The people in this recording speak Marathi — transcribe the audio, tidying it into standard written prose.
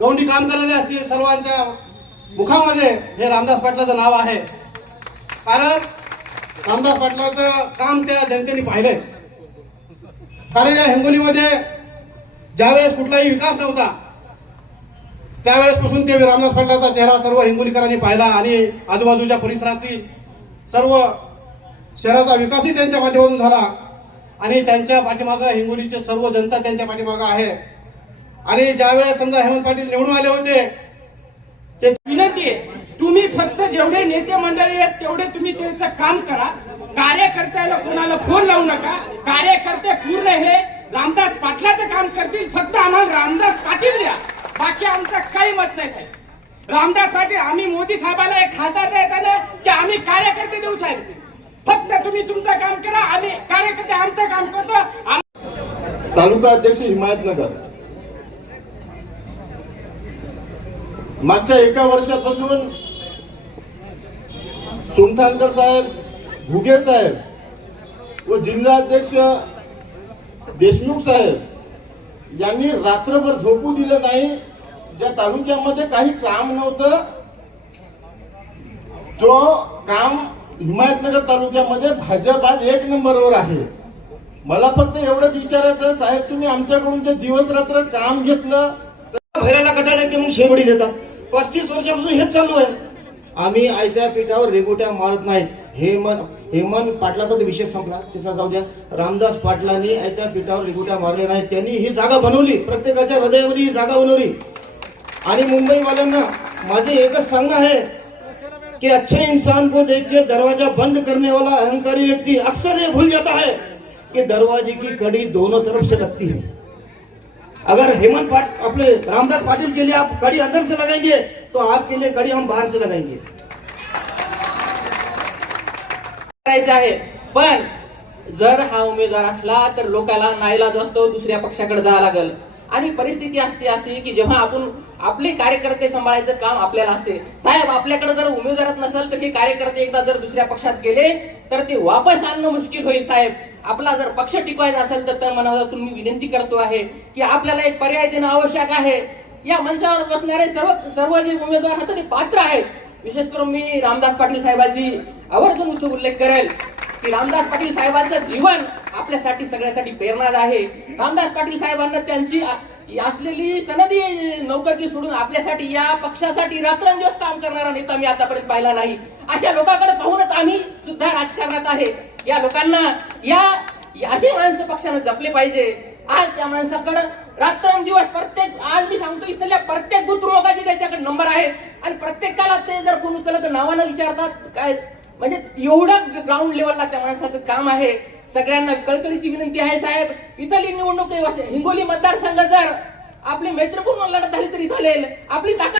गौंडी काम करणारे असतील सर्वांच्या मुखामध्ये हे रामदास पाटलाचं नाव आहे। कारण रामदास पाटलाचं काम त्या जनतेने पाहिलंय। कारण या हिंगोलीमध्ये ज्यावेळेस कुठलाही विकास नव्हता त्यावेळेसपासून ते रामदास पाटलाचा चेहरा सर्व हिंगोलीकरांनी पाहिला आणि आजूबाजूच्या परिसरातील सर्व शहराचा विकासही त्यांच्या माध्यमातून झाला आणि त्यांच्या पाठीमागं हिंगोलीचे सर्व जनता त्यांच्या पाठीमागं आहे। आणि ज्यावेळेस समजा हेमंत पाटील निवडून आले होते ते विनंती आहे, तुम्ही फक्त जेवढे नेते मंडळी आहेत तेवढे तुम्ही त्यांचं काम करा। कार्यकर्त्याला कोणाला फोन लावू नका। कार्यकर्ते पूर्ण हे रामदास पाटलाचं काम करतील, फक्त आम्हाला रामदास पाटील द्या, बाकी आमचं काही मत नाही साहेब। रामदास पाटील आम्ही मोदी साहेबाला एक खासदार द्यायचा ना की आम्ही कार्यकर्ते देऊ साहेब, फक्त तुम्ही तुमचं काम करा, आम्ही कार्यकर्ते आमचं काम करतो। तालुका अध्यक्ष हिमायतनगर, मागच्या एका वर्षापासून सुमठाणकर साहेब, घुगे साहेब व जिल्हाध्यक्ष देशमुख साहेब यांनी रात्रभर झोपू दिलं नाही। ज्या तालुक्यामध्ये काही काम नव्हतं तो काम हिमायतनगर तालुक्यामध्ये भाजप आज 1 नंबरवर आहे। मला फक्त एवढंच विचारायचं साहेब, तुम्ही आमच्याकडून जे दिवस रात्र काम घेतलं भैराला कटाळ्या ते मग शेवडी देतात। 35 वर्षापासून हेच चालू आहे। आम्ही आयत्या पीठावर रेगोट्या मारत नाहीत। हेमंत पाटलाचा विषय संपला, त्याचा जाऊ द्या। रामदास पाटलांनी आयत्या पीठावर रेगोट्या मारले नाहीत, त्यांनी ही जागा बनवली, प्रत्येकाच्या हृदयामध्ये ही जागा बनवली। आणि मुंबईवाल्यांना माझे एकच सांगणं आहे कि अच्छे इंसान को देख के दरवाजा बंद करने वाला अहंकारी व्यक्ति अक्सर ये भूल जाता है कि दरवाजे की कड़ी दोनों तरफ से लगती है। अगर अपने रामदास पाटिल के लिए आप कड़ी अंदर से लगाएंगे तो आपके लिए कड़ी हम बाहर से लगाएंगे। पण जर हा उमेदवार असला तर लोकांना नाईलाज असतो, दुसऱ्या पक्षाकडे जावं लागेल। आणि परिस्थिती असते अशी की जेव्हा आपण आपले कार्यकर्ते सांभाळायचं काम आपल्याला असते साहेब, आपल्याकडे जर उमेदवारात नसेल तर हे कार्यकर्ते एकदा जर दुसऱ्या पक्षात गेले तर ते वापस आणणं मुश्किल होईल साहेब। आपला जर पक्ष टिकवायचा असेल तर मनातून मी विनंती करतो आहे की आपल्याला एक पर्याय देणं आवश्यक आहे। या मंचावर बसणारे सर्व जे उमेदवार आहेत ते पात्र आहेत। विशेष करून मी रामदास पाटील साहेबांची आवर्जून इथे उल्लेख करेल की रामदास पाटील साहेबांचं जीवन आपल्यासाठी सगळ्यासाठी प्रेरणा आहे। रामदास पाटील साहेबांना त्यांची असलेली सनदी नोकरी सोडून आपल्यासाठी या पक्षासाठी रात्रंदिवस काम करणारा नेता मी आतापर्यंत पाहिला नाही। अशा लोकांकडे पाहूनच आम्ही सुद्धा राजकारणात आहे। या लोकांना असे माणसं पक्षाने जपले पाहिजे। आज त्या माणसाकडे रात्रंदिवस प्रत्येक, आज मी सांगतो इथल्या प्रत्येक बूथ प्रमुखाचे त्याच्याकडे नंबर आहेत आणि प्रत्येकाला ते जर कोण उचललं तर नावानं विचारतात। काय म्हणजे एवढं ग्राउंड लेवलला त्या माणसाचं काम आहे। सगळ्यांना कळकळीची विनंती आहे साहेब, इथली निवडणूक हिंगोली मतदारसंघ जर आपली मैत्रीपूर्ण लढत झाली तरी चालेल। आपली ताकद